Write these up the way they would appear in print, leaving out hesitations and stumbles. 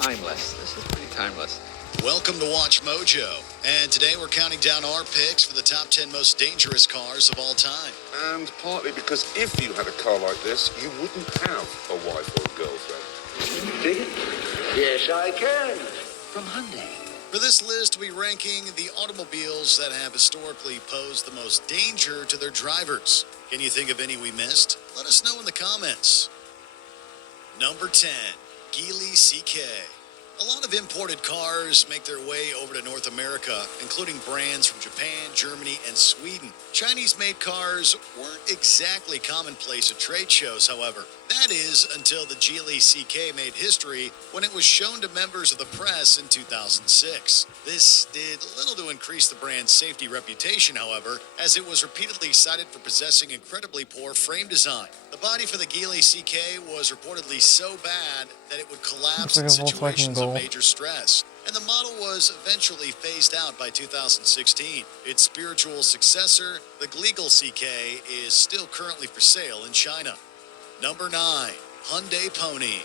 timeless. This is pretty timeless. Welcome to Watch Mojo. And today we're counting down our picks for the top 10 most dangerous cars of all time. And partly because if you had a car like this, you wouldn't have a wife or girlfriend. Can you dig it? Yes, I can. From Hyundai. For this list, we're ranking the automobiles that have historically posed the most danger to their drivers. Can you think of any we missed? Let us know in the comments. Number 10, Geely CK. A lot of imported cars make their way over to North America, including brands from Japan, Germany, and Sweden. Chinese-made cars weren't exactly commonplace at trade shows, however. That is, until the Geely CK made history when it was shown to members of the press in 2006. This did little to increase the brand's safety reputation, however, as it was repeatedly cited for possessing incredibly poor frame design. The body for the Geely CK was reportedly so bad that it would collapse in situations of major stress, and the model was eventually phased out by 2016. Its spiritual successor, the Gleegle CK, is still currently for sale in China. Number 9, Hyundai Pony.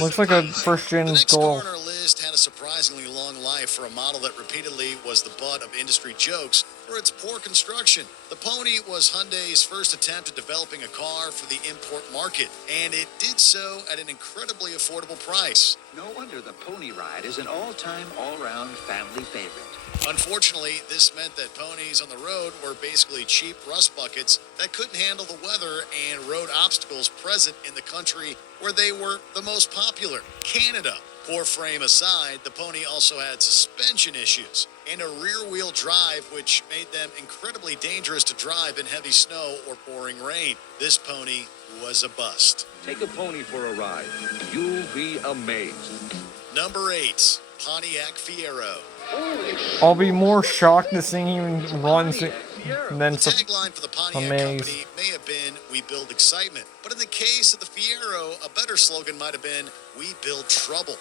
Looks like a first-gen The next Golf. car on our list had a surprisingly long life for a model that repeatedly was the butt of industry jokes for its poor construction. The Pony was Hyundai's first attempt at developing a car for the import market, and it did so at an incredibly affordable price. No wonder the Pony Ride is an all-time, all-round family favorite. Unfortunately, this meant that ponies on the road were basically cheap rust buckets that couldn't handle the weather and road obstacles present in the country where they were the most popular, Canada. Poor frame aside, the Pony also had suspension issues and a rear-wheel drive, which made them incredibly dangerous to drive in heavy snow or pouring rain. This Pony was a bust. Take a Pony for a ride. You'll be amazed. Number 8, Pontiac Fiero. I'll be more shocked this thing even runs than The tagline for the Pontiac amazed. company may have been, "We build excitement." But in the case of the Fiero, a better slogan might have been, "We build trouble."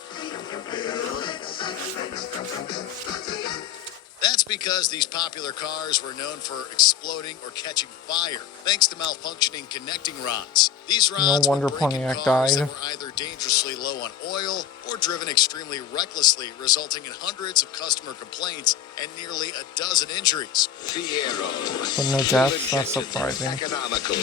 That's because these popular cars were known for exploding or catching fire, thanks to malfunctioning connecting rods. These rods wonder would break in Pontiac cars died. that were either dangerously low on oil or driven extremely recklessly, resulting in hundreds of customer complaints and nearly a dozen injuries. Fiero. But no deaths, that's surprising. Economical.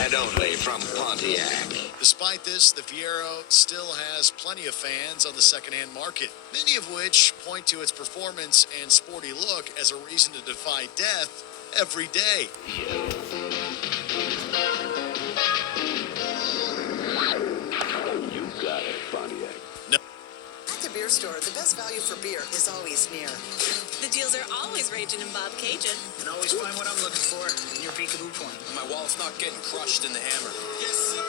And only from Pontiac. Despite this, the Fiero still has plenty of fans on the secondhand market, many of which point to its performance and sporty look as a reason to defy death every day. You got it, Pontiac. At the beer store, the best value for beer is always near. The deals are always raging in Bob Cajun. And always find what I'm looking for in your peekaboo point. My wallet's not getting crushed in the hammer. Yes, sir.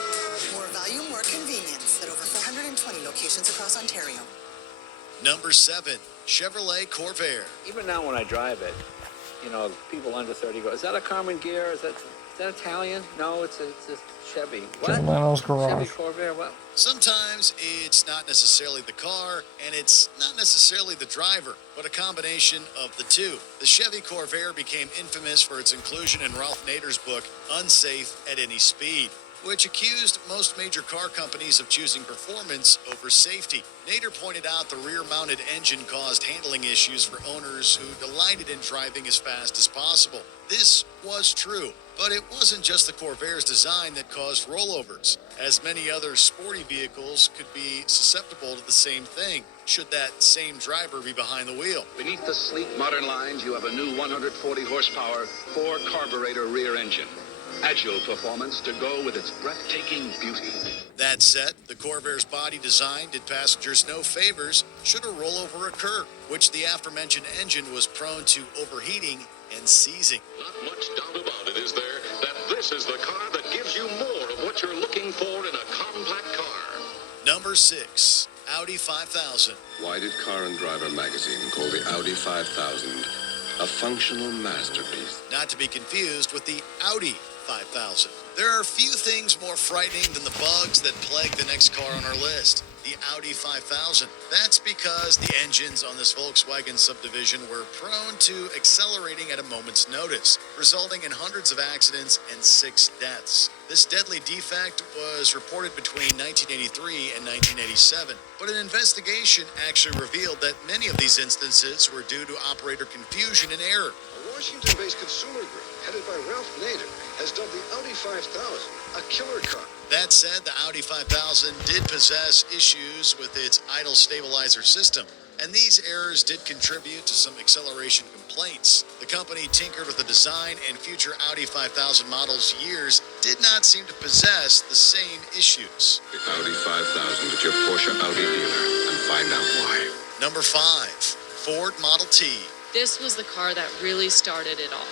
More value, more convenience at over 420 locations across Ontario. Number 7, Chevrolet Corvair. Even now when I drive it, you know, people under 30 go, "Is that a Carmen Gear? Is that Italian?" No, it's a Chevy. What? John Leno's Chevy garage. Corvair? What? Sometimes it's not necessarily the car, and it's not necessarily the driver, but a combination of the two. The Chevy Corvair became infamous for its inclusion in Ralph Nader's book, Unsafe at Any Speed, which accused most major car companies of choosing performance over safety. Nader pointed out the rear-mounted engine caused handling issues for owners who delighted in driving as fast as possible. This was true, but it wasn't just the Corvair's design that caused rollovers, as many other sporty vehicles could be susceptible to the same thing, should that same driver be behind the wheel. Beneath the sleek modern lines, you have a new 140 horsepower, 4-carburetor rear engine. Agile performance to go with its breathtaking beauty. That said, the Corvair's body design did passengers no favors should a rollover occur, which the aforementioned engine was prone to overheating and seizing. Not much doubt about it, is there, that this is the car that gives you more of what you're looking for in a compact car. Number 6, Audi 5000. Why did Car and Driver magazine call the Audi 5000 a functional masterpiece? Not to be confused with the Audi 5000. There are few things more frightening than the bugs that plague the next car on our list. the Audi 5000. That's because the engines on this Volkswagen subdivision were prone to accelerating at a moment's notice, resulting in hundreds of accidents and 6 deaths. This deadly defect was reported between 1983 and 1987, but an investigation actually revealed that many of these instances were due to operator confusion and error. A Washington-based consumer group headed by Ralph Nader has dubbed the Audi 5000 a killer car. That said, the Audi 5000 did possess issues with its idle stabilizer system, and these errors did contribute to some acceleration complaints. The company tinkered with the design, and future Audi 5000 models years did not seem to possess the same issues. The Audi 5000 at your Porsche Audi dealer and find out why. Number 5, Ford Model T. This was the car that really started it all.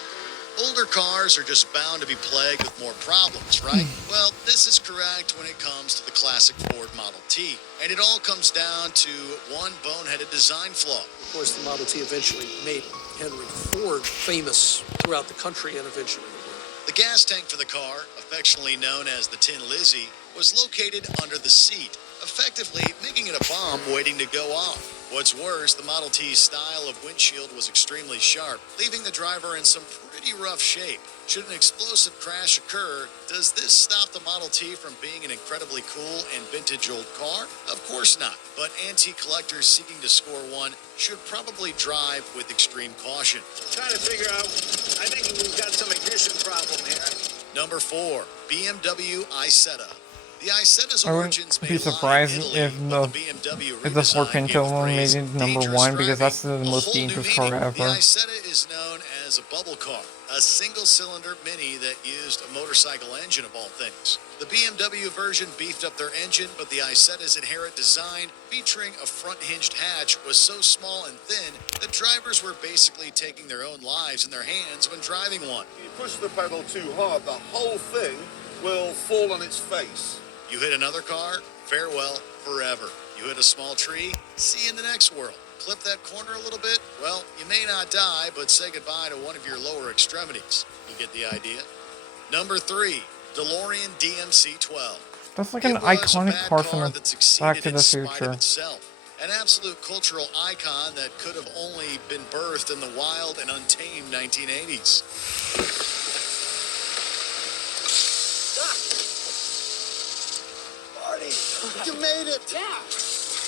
Older cars are just bound to be plagued with more problems, right? Well, this is correct when it comes to the classic Ford Model T. And it all comes down to one boneheaded design flaw. Of course, the Model T eventually made Henry Ford famous throughout the country and eventually the world. The gas tank for the car, affectionately known as the Tin Lizzie, was located under the seat, effectively making it a bomb waiting to go off. What's worse, the Model T's style of windshield was extremely sharp, leaving the driver in some pretty rough shape. Should an explosive crash occur, does this stop the Model T from being an incredibly cool and vintage old car? Of course not, but antique collectors seeking to score one should probably drive with extreme caution. Trying to figure out, I think we've got some ignition problem here. Number 4, BMW Isetta. The Isetta's I origins wouldn't may be lie in surprised Italy, if but the BMW Ford redesign Pinto gave the one made phrase it number dangerous 1 because that's the driving most a whole new dangerous car meaning. ever. The Isetta is known as a bubble car, a single-cylinder Mini that used a motorcycle engine of all things. The BMW version beefed up their engine, but the Isetta's inherent design, featuring a front-hinged hatch, was so small and thin that drivers were basically taking their own lives in their hands when driving one. You push the pedal too hard, the whole thing will fall on its face. You hit another car, farewell forever. You hit a small tree, see you in the next world. Clip that corner a little bit, well, you may not die, but say goodbye to one of your lower extremities. You get the idea? Number 3, DeLorean DMC-12. That's like an It was a iconic bad car from that Back succeeded to in the spite of Future. itself. An absolute cultural icon that could have only been birthed in the wild and untamed 1980s. You made it! Yeah!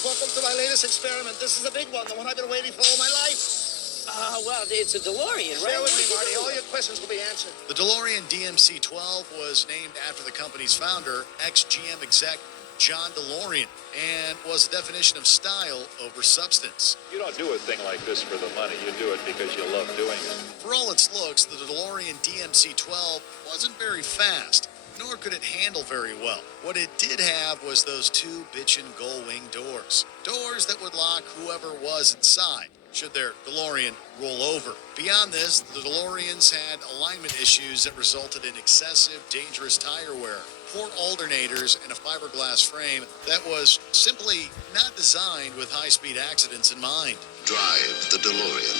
Welcome to my latest experiment. This is a big one, the one I've been waiting for all my life. Well, it's a DeLorean, Bear with me, Marty. All your questions will be answered. The DeLorean DMC-12 was named after the company's founder, ex-GM exec John DeLorean, and was a definition of style over substance. You don't do a thing like this for the money, you do it because you love doing it. For all its looks, the DeLorean DMC-12 wasn't very fast, nor could it handle very well. What it did have was those 2 bitchin' gull-wing doors. Doors that would lock whoever was inside, should their DeLorean roll over. Beyond this, the DeLoreans had alignment issues that resulted in excessive, dangerous tire wear, poor alternators, and a fiberglass frame that was simply not designed with high-speed accidents in mind. Drive the DeLorean.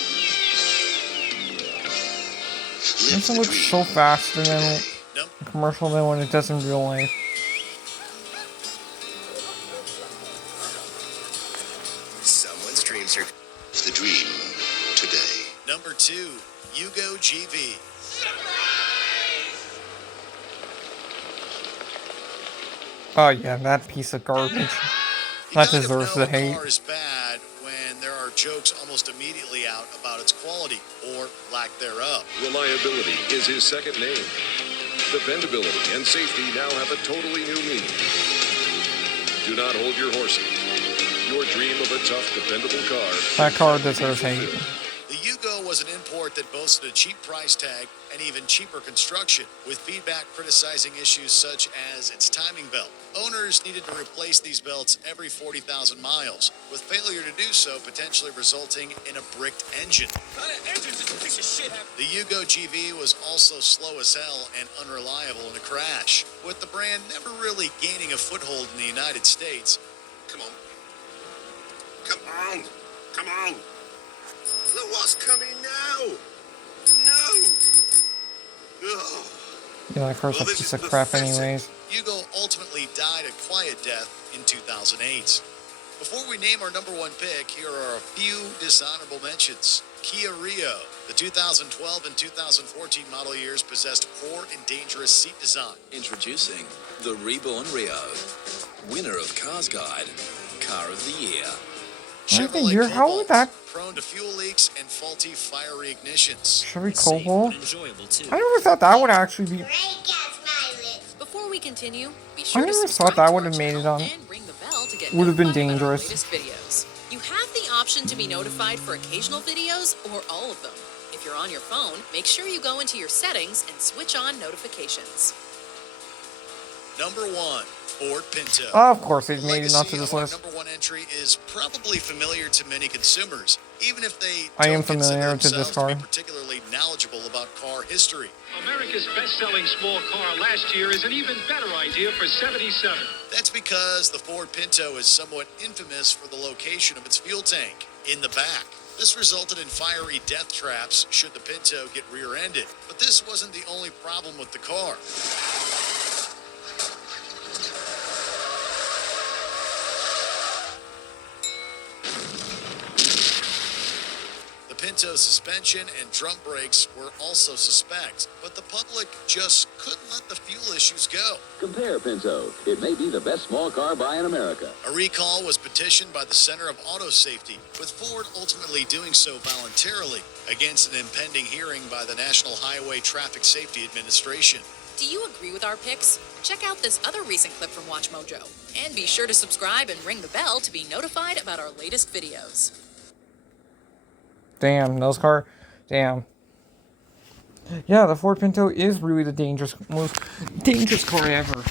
This one looks so faster than a commercial than when it does in real life. Someone's dreams are the dream today. Number 2, Yugo GV. Oh yeah, that piece of garbage. You That kind of deserves know the a hate. car is bad when there are jokes almost immediately out about its quality, or lack thereof. Reliability is his second name. Dependability and safety now have a totally new meaning. Do not hold your horses. Your dream of a tough, dependable car. That car deserves hate. The Yugo was an import that boasted a cheap price tag and even cheaper construction, with feedback criticizing issues such as its timing belt. Owners needed to replace these belts every 40,000 miles, with failure to do so potentially resulting in a bricked engine. The Yugo GV was also slow as hell and unreliable in a crash, with the brand never really gaining a foothold in the United States. Come on. Come on. Come on. Look what's coming now. No. Oh. Yeah, that car's a piece of crap anyways. Yugo ultimately died a quiet death in 2008. Before we name our number one pick, here are a few dishonorable mentions. Kia Rio. The 2012 and 2014 model years possessed poor and dangerous seat design. Introducing the Reborn Rio, winner of Cars Guide, Car of the Year. Chevrolet How would Cobalt, that prone to fuel leaks and faulty fiery ignitions. Chevy Cobalt? I never thought that would actually be. Before we continue, be I sure to never subscribe thought that to would our have made it channel on. and ring the bell to get Would have been notified about our dangerous. latest videos. You have the option to be notified for occasional videos or all of them. If you're on your phone, make sure you go into your settings and switch on notifications. Number one, Ford Pinto. Of course, they've The made it legacy onto this of our list. number one entry is probably familiar to many consumers, even if they I am don't consider familiar to this themselves to car. be particularly knowledgeable about car history. America's best-selling small car last year is an even better idea for 77. That's because the Ford Pinto is somewhat infamous for the location of its fuel tank, in the back. This resulted in fiery death traps should the Pinto get rear-ended. But this wasn't the only problem with the car. The Pinto suspension and drum brakes were also suspect, but the public just couldn't let the fuel issues go. Compare Pinto. It may be the best small car buy in America. A recall was petitioned by the Center of Auto Safety, with Ford ultimately doing so voluntarily against an impending hearing by the National Highway Traffic Safety Administration. Do you agree with our picks? Check out this other recent clip from Watch Mojo. And be sure to subscribe and ring the bell to be notified about our latest videos. Damn, those car. Damn. Yeah, the Ford Pinto is really the most dangerous car ever.